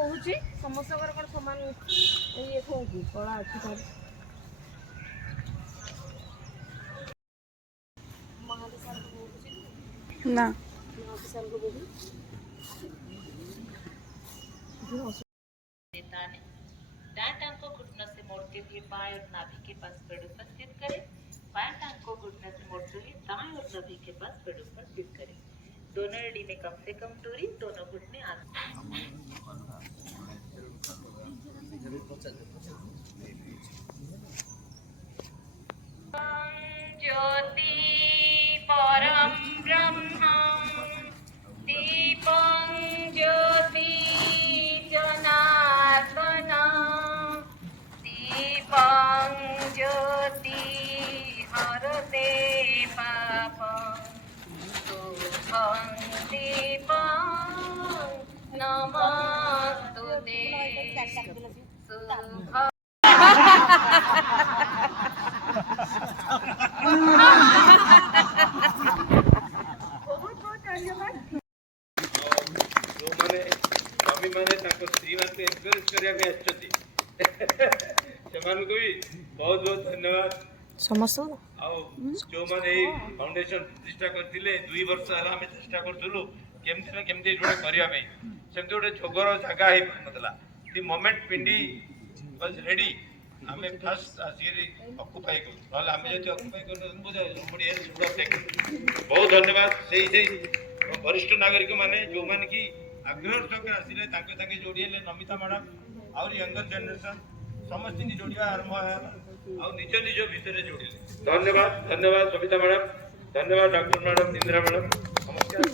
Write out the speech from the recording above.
कौची समस्त कौन सामान ये कौन कला अच्छी तार ना दाएं टांग को घुटनों से मोड़ते हुए बाएं और नाभि के पास पेड़ पर स्थित करें। बाएं टांग को घुटने से मोड़ते हुए दाएं और नाभि के पास पेड़ों पर स्थित करें। दोनों एड़ी में कम से कम दूरी, दोनों घुटने आस ज्योति परम ब्रह्म दीपं ज्योति जनार्दन दीपं ज्योति हरते पापं शुभं दीपं नमस्तुते शुभ स्वामी मैंने स्त्री मान एनकरेज करने भी बहुत बहुत धन्यवाद समस्त जो मैंने फाउंडेशन प्रतिष्ठा करते 2 वर्ष है चेष्टा करूँ केमती जोड़े करने सेमती गोटे जोगर जगह हो पाला दि मोमेंट पिंडी वाज रेडी आम फास्ट अक्युपाई करूँ आम जो अक्युपाई कर बहुत धन्यवाद से वरिष्ठ नागरिक मैंने जो मैंने कि आग्रह सके आसिले जोड़ी नमिता मैडम आउर यंगर जनरेशन समस्त जोड़िया आरंभ है निज निज भितर जोड़े धन्यवाद धन्यवाद सविता मैडम धन्यवाद डॉक्टर मैडम इंदिरा मैडम नमस्कार।